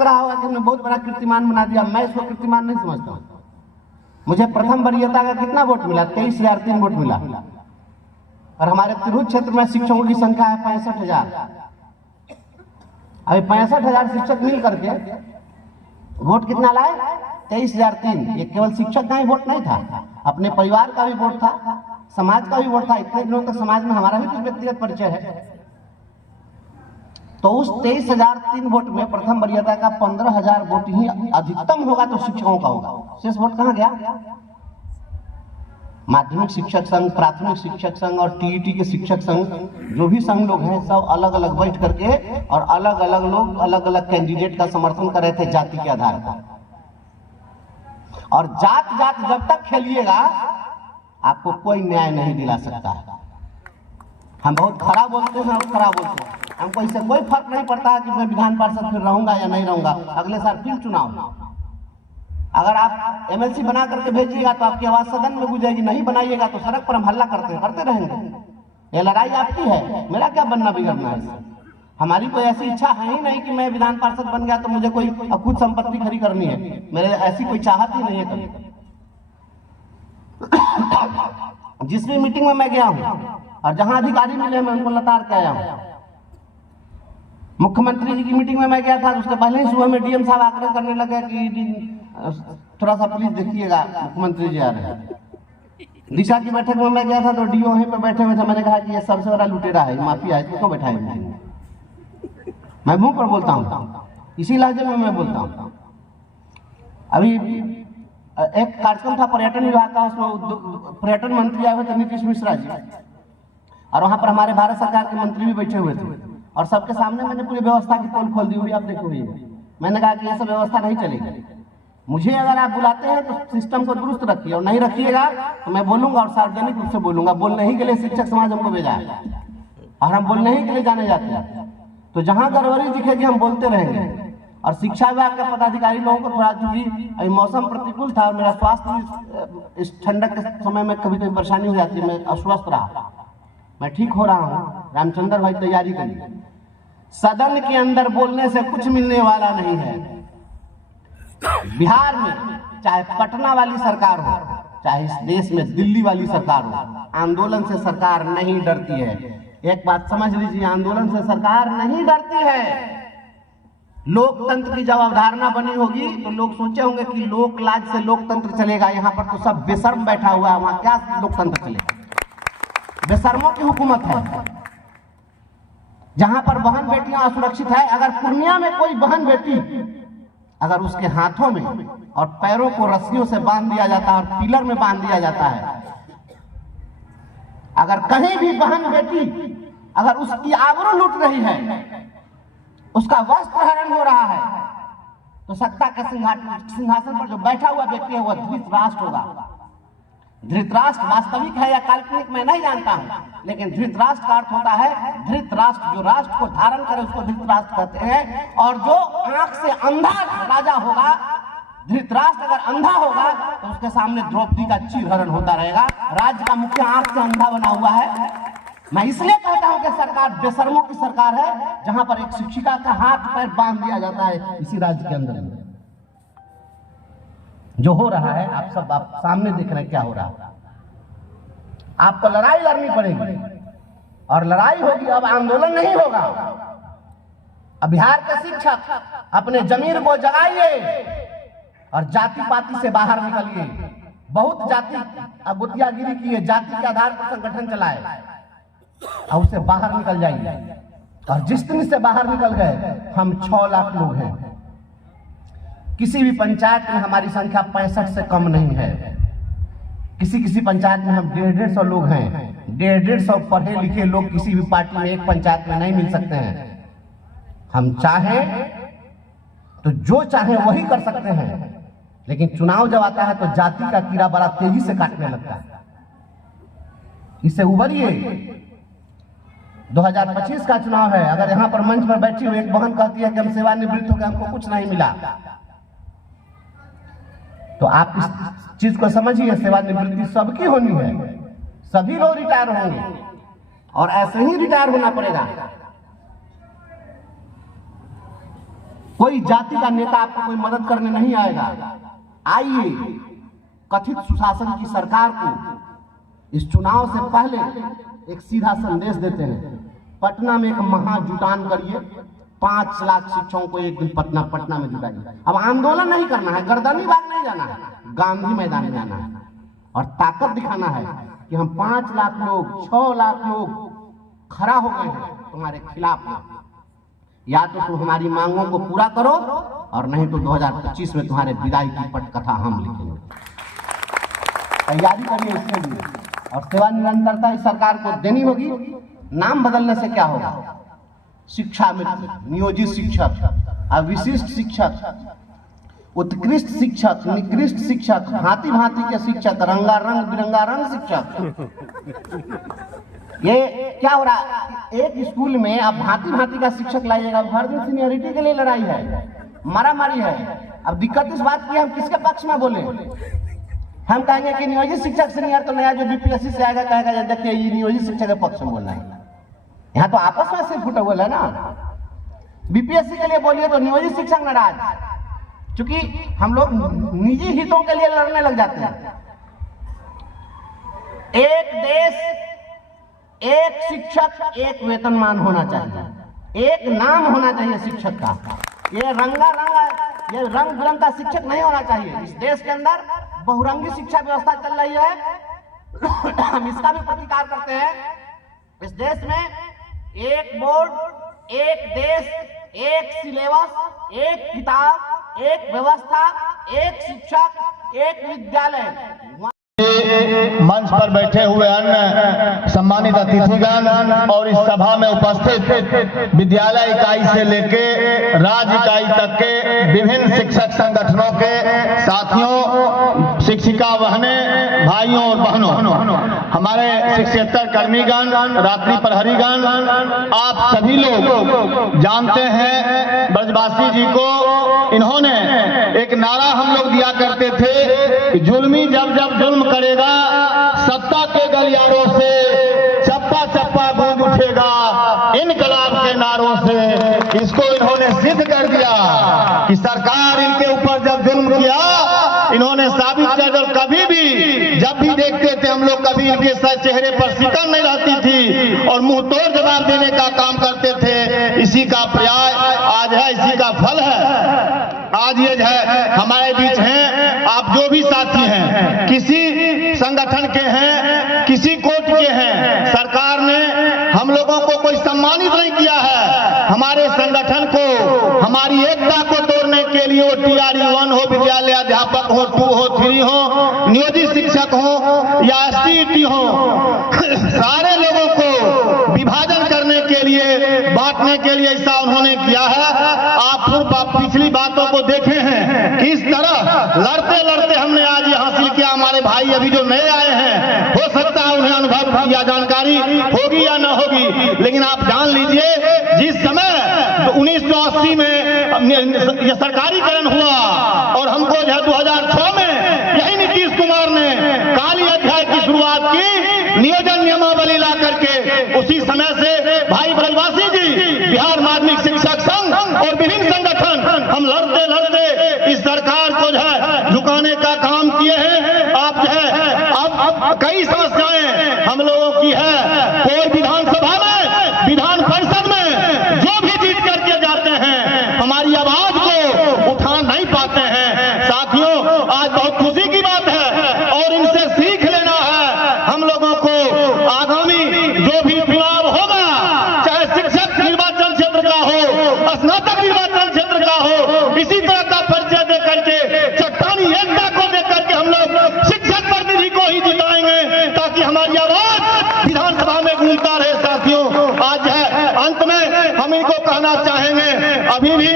लग रहा होगा कि हमने बहुत बड़ा कीर्तिमान बना दिया। मैं इसको कीर्तिमान नहीं समझता हूँ। मुझे प्रथम वरीयता का कितना वोट मिला? 23,003 वोट मिला। और हमारे तिरहुत क्षेत्र में शिक्षकों की संख्या है 65,000। अभी 65,000 शिक्षक मिल करके वोट कितना लाए? 23,003। ये केवल शिक्षक का ही वोट नहीं था, अपने परिवार का भी वोट था, समाज का भी वोट था। इतने दिनों तक समाज में हमारा भी कुछ व्यक्तिगत परिचय है। तो उस 23,003 वोट में प्रथम वरीयता का 15,000 वोट ही अधिकतम होगा तो शिक्षकों का होगा। शेष वोट कहाँ गया? माध्यमिक शिक्षक संघ, प्राथमिक शिक्षक संघ और टीईटी के शिक्षक संघ, जो भी संघ लोग हैं, सब अलग अलग बैठ करके और अलग अलग लोग अलग अलग कैंडिडेट का समर्थन कर रहे थे जाति के आधार पर। और जात जात जब तक खेलिएगा आपको कोई न्याय नहीं दिला सकता है। हम बहुत खरा बोलते हैं और खरा बोलते हैं, हमको इससे कोई फर्क नहीं पड़ता है कि मैं विधान पार्षद फिर रहूंगा या नहीं रहूंगा। अगले साल फिर चुनाव। अगर आप एमएलसी बना करके भेजिएगा तो आपकी आवाज सदन में गूंजेगी, नहीं बनाइएगा तो सड़क पर हम हल्ला करते रहेंगे। ये लड़ाई आपकी है, मेरा क्या बनना बिगड़ना है। हमारी कोई ऐसी इच्छा है ही नहीं कि मैं विधान पार्षद बन गया तो मुझे कोई अकुत संपत्ति खड़ी करनी है। मेरे ऐसी कोई चाहत ही नहीं है कभी। जिस भी मीटिंग में मैं गया हूं और जहां अधिकारी मिले मैं उनको लताड़ के आया हूं। मुख्यमंत्री जी की मीटिंग में मैं गया था, उसके पहले ही सुबह में डीएम साहब आग्रह करने लगे कि थोड़ा सा प्लीज देखिएगा, मुख्यमंत्री जी आ रहे हैं। दिशा की बैठक में मैं गया था तो डीओ वहीं पे बैठे हुए थे। मैंने कहा कि ये सबसे बड़ा लुटेरा है, माफिया है, इसको बैठाए हुए। मैं मुंह पर बोलता हूँ, इसी लहजे में मैं बोलता हूँ। अभी एक कार्यक्रम था पर्यटन विभाग का, उसमें पर्यटन मंत्री आए हुए थे नीतीश मिश्रा जी, और वहां पर हमारे भारत सरकार के मंत्री भी बैठे हुए थे। और सबके सामने मैंने पूरी व्यवस्था की पोल खोल दी हुई, आप देखो हुई। मैंने कहा कि ये सब व्यवस्था नहीं चलेगी। मुझे अगर आप बुलाते हैं तो सिस्टम को दुरुस्त रखिए, और नहीं रखिएगा तो मैं बोलूंगा और सार्वजनिक रूप से बोलूंगा। बोलने ही के लिए शिक्षक समाज हमको भेजा है और हम बोलने ही के लिए जाने जाते हैं। तो जहां गड़बड़ी दिखेगी हम बोलते रहेंगे। और शिक्षा विभाग के पदाधिकारी लोगों को थोड़ा, चूंकि अभी मौसम प्रतिकूल था और मेरा स्वास्थ्य इस ठंडक के समय में कभी कभी परेशानी हो जाती है, मैं अस्वस्थ रहा। मैं ठीक हो रहा हूँ। रामचंद्र भाई तैयारी करिए। सदन के अंदर बोलने से कुछ मिलने वाला नहीं है। बिहार में चाहे पटना वाली सरकार हो, चाहे इस देश में दिल्ली वाली सरकार हो, आंदोलन से सरकार नहीं डरती है। एक बात समझ लीजिए, आंदोलन से सरकार नहीं डरती है। लोकतंत्र की जब अवधारणा बनी होगी तो लोग सोचे होंगे कि लोक लाज से लोकतंत्र चलेगा। यहाँ पर तो सब बेशर्म बैठा हुआ है, वहां क्या लोकतंत्र चलेगा? बेशर्मों की हुकूमत है। जहां पर बहन बेटियां असुरक्षित है, अगर पूर्णिया में कोई बहन बेटी अगर उसके हाथों में और पैरों को रस्सियों से बांध दिया जाता है और पिलर में बांध दिया जाता है, अगर कहीं भी बहन बेटी अगर उसकी आबरू लूट रही है, उसका वस्त्र हरण हो रहा है, तो सत्ता के सिंहासन पर जो बैठा हुआ व्यक्ति है वह धृतराष्ट्र होगा। धृतराष्ट्र वास्तविक है या काल्पनिक मैं नहीं जानता हूं, लेकिन धृतराष्ट्र का अर्थ होता है धृतराष्ट्र, जो राष्ट्र को धारण करे उसको धृतराष्ट्र कहते हैं। और जो आंख से अंधा राजा होगा, धृतराष्ट्र अगर अंधा होगा तो उसके सामने द्रौपदी का चीरहरण होता रहेगा। राज्य का मुखिया आंख से अंधा बना हुआ है। मैं इसलिए कहता हूं कि सरकार बेशर्मों की सरकार है, जहां पर एक शिक्षिका का हाथ पैर बांध दिया जाता है इसी राज्य के अंदर। जो हो रहा है आप सामने देख रहे हैं क्या हो रहा है। आपको लड़ाई लड़नी पड़ेगी और लड़ाई होगी, अब आंदोलन नहीं होगा। अब बिहार के शिक्षक अपने जमीर को जगाइए और जाति पाति से बाहर निकलिए। बहुत जाति अगुतियागिरी की है, जाति के आधार पर संगठन चलाए और उससे बाहर निकल जाइए। और जिस दिन से बाहर निकल गए, हम 6 लाख लोग हैं। किसी भी पंचायत में हमारी संख्या 65 से कम नहीं है। किसी पंचायत में हम 150 लोग हैं। 150 पढ़े लिखे लोग किसी भी पार्टी में एक पंचायत में नहीं मिल सकते हैं। हम चाहें तो जो चाहे वही कर सकते हैं, लेकिन चुनाव जब आता है तो जाति का कीड़ा बड़ा तेजी से काटने लगता है। इससे उबरिए। 2025 का चुनाव है। अगर यहाँ पर मंच पर बैठी हुई एक बहन कहती है कि हम सेवानिवृत्त हो गए, हमको कुछ नहीं मिला, तो आप इस चीज को समझिए, सेवानिवृत्ति सबकी होनी है। सभी लोग रिटायर होंगे और ऐसे ही रिटायर होना पड़ेगा। कोई जाति का नेता आपको कोई मदद करने नहीं आएगा। आइए, कथित सुशासन की सरकार को इस चुनाव से पहले एक सीधा संदेश देते हैं। पटना में एक महाजुटान करिए, 5 लाख शिक्षकों को एक दिन पटना में जुटाइए। अब आंदोलन नहीं करना है, गर्दनी बाग नहीं जाना है, गांधी मैदान में आना है और ताकत दिखाना है कि हम 5 लाख लोग, 6 लाख लोग खड़ा हो गए हैं तुम्हारे खिलाफ। या तो तुम हमारी मांगों को पूरा करो और नहीं तो 2025 में तुम्हारे विदाई की पटकथा हम लिखेंगे। तैयारी करिए इसके लिए और सेवा निरंतरता इस सरकार को देनी होगी। नाम बदलने से क्या होगा? शिक्षा मित्र, नियोजित शिक्षक, अविशिष्ट शिक्षक, उत्कृष्ट शिक्षक, निकृष्ट शिक्षक, भांति भांति के शिक्षक, रंगारंग बिरंगारंग शिक्षक। ये क्या हो रहा है? एक स्कूल में आप भांति भांति का शिक्षक लाइएगा, हर दिन सीनियरिटी के लिए लड़ाई है, मारामारी है। अब दिक्कत इस बात की हम किसके पक्ष में बोले? हम कहेंगे कि नियोजित शिक्षक सीनियर तो नया जो बीपीएससी से आएगा कहेगा देखिए ये नियोजित शिक्षक के पक्ष में बोलना है। यहाँ तो आपस में सिर्फ फुटा हुआ है ना। बीपीएससी के लिए बोलिए तो नियोजित शिक्षक नाराज, क्योंकि हम लोग निजी हितों के लिए लड़ने लग जाते हैं। एक देश, एक शिक्षक, एक वेतनमान होना चाहिए, एक नाम होना चाहिए शिक्षक का। ये ये रंग बिरंग का शिक्षक नहीं होना चाहिए। इस देश के अंदर बहुरंगी शिक्षा व्यवस्था चल रही है, हम इसका भी प्रतिकार करते हैं। इस देश में एक बोर्ड, एक देश, एक सिलेबस, एक किताब, एक व्यवस्था, एक शिक्षक, एक विद्यालय। मंच पर बैठे हुए अन्य सम्मानित अतिथिगण और इस सभा में उपस्थित विद्यालय इकाई से लेके राज्य इकाई तक के विभिन्न शिक्षक संगठनों के साथियों, शिक्षिका बहनें, भाइयों और बहनों, हमारे शिक्षकेतर कर्मीगण, रात्रि प्रहरीगण, आप सभी लोग जानते हैं ब्रजवासी जी को। इन्होंने एक नारा हम लोग दिया करते थे कि जुल्मी जब जब जुल्म करेगा सत्ता के गलियारों से चप्पा चप्पा गूंज उठेगा इनकलाब के नारों से। इसको इन्होंने सिद्ध कर दिया कि सरकार इनके ऊपर जब जुल्म किया इन्होंने साबित कर दिया। कभी भी जब भी देखते थे हम लोग, कभी इनके चेहरे पर सिकन नहीं रहती थी और मुंह तोड़ जवाब देने का काम करते थे। इसी का पर्याय आज है, इसी का फल है। आज ये है हमारे बीच हैं, आप जो भी साथी हैं, किसी संगठन के हैं, किसी कोर्ट के हैं, सरकार ने हम लोगों को कोई सम्मानित नहीं किया है। हमारे संगठन को, हमारी एकता को तोड़ने के लिए वो TRE 1 हो, विद्यालय अध्यापक हो, 2 हो, 3 हो, नियोजित शिक्षक हो या STET हो, सारे लोगों को विभाजन करने के लिए, बांटने के लिए ऐसा उन्होंने किया है। आप पिछली बातों को देखे हैं कि इस तरह लड़ते लड़ते हमने आज ये हासिल किया। हमारे भाई अभी जो नए आए हैं, हो सकता है उन्हें अनुभव या जानकारी होगी या न होगी, लेकिन आप जान लीजिए जिस समय 1980 में यह सरकारीकरण हुआ और हमको जो है 2006 में यही नीतीश कुमार ने काली अध्याय की शुरुआत की, नियोजन नियमावली ला करके। उसी समय से भाई ब्रजवासी जी, बिहार माध्यमिक शिक्षक संघ और विभिन्न संगठन हम लड़ते लड़ते इस सरकार को जो है झुकाने का काम किए हैं। आप जो है अब कई समस्याएं हम लोगों की है। कोई विधानसभा में, विधान परिषद में जो भी जीत करके जाते हैं, हमारी आवाज को उठा नहीं पाते हैं। साथियों, आज बहुत खुशी की बात है और इनसे सीख लेना है हम लोगों को। आगामी जो भी चुनाव होगा, चाहे शिक्षक निर्वाचन क्षेत्र का हो, स्नातक निर्वाचन क्षेत्र का हो, इसी तरह का परिचय दे करके, चट्टानी एकता को दे करके हम लोग शिक्षक प्रतिनिधि को ही जिताएंगे ताकि हमारी आवाज विधानसभा में गूंजता रहे। साथियों, आज है अंत में हम इनको कहना चाहेंगे, अभी भी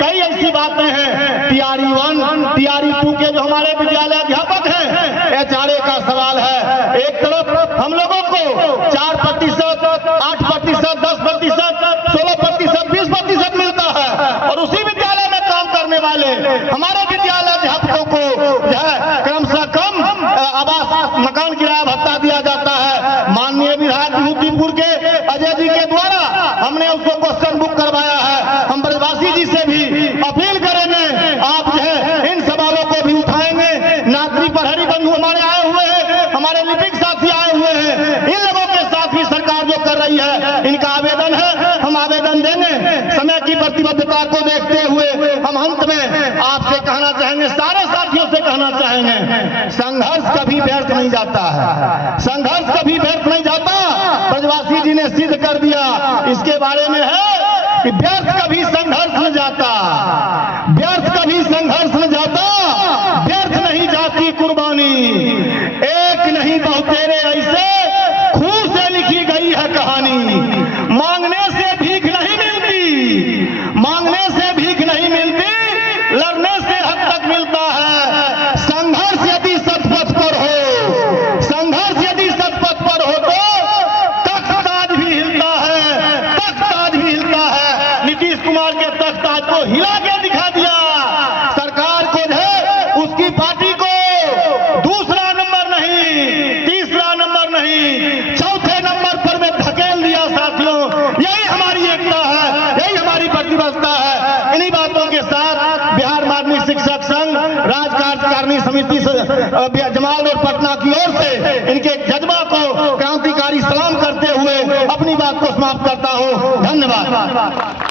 कई ऐसी बातें हैं। TRE 1, TRE 2 के जो हमारे विद्यालय अध्यापक हैं, HRA का सवाल है। एक तरफ हम लोगों को 4%, 8%, 10%, 16%, 20% मिलता है और उसी विद्यालय में काम करने वाले हमारे विद्यालय अध्यापकों को जो है कम से कम आवास मकान किराया भत्ता दिया जाता है। माननीय विधायक विभूतिपुर के अजय जी के द्वारा हमने उसको क्वेश्चन बुक करवाया है। हम ब्रजवासी जी से भी अपील प्रतिबद्धता को देखते हुए हम अंत में आपसे कहना चाहेंगे, सारे साथियों से कहना चाहेंगे, संघर्ष कभी व्यर्थ नहीं जाता है, संघर्ष कभी व्यर्थ नहीं जाता। ब्रजवासी जी ने सिद्ध कर दिया इसके बारे में है कि व्यर्थ कभी संघर्ष न जाता, व्यर्थ कभी संघर्ष न जाता, व्यर्थ नहीं जाती कुर्बानी, एक नहीं बहुतेरे ऐसे खून से लिखी गई है कहानी। मांगने से भीख नहीं मिलती, मांगने से भीख नहीं मिलती, लड़ने से हक तक मिलता है। संघर्ष यदि सतपथ पर हो, संघर्ष यदि सतपथ पर हो तो तख्त-ताज भी हिलता है, तख्त-ताज भी हिलता है। नीतीश कुमार के तख्त-ताज को हिला के दिखा दिया, सरकार को जो है उसकी पार्टी को दूसरा नंबर नहीं, तीसरा नंबर नहीं, चौथे नंबर पर में धकेल दिया। साथियों, यही हमारी एकता है, यही हमारी प्रतिबद्धता है। इन्हीं बातों के साथ बिहार माध्यमिक शिक्षक संघ राज्य कार्यकारिणी समिति जमाल और पटना की ओर से इनके जज्बा को क्रांतिकारी सलाम करते हुए अपनी बात को समाप्त करता हूं। धन्यवाद।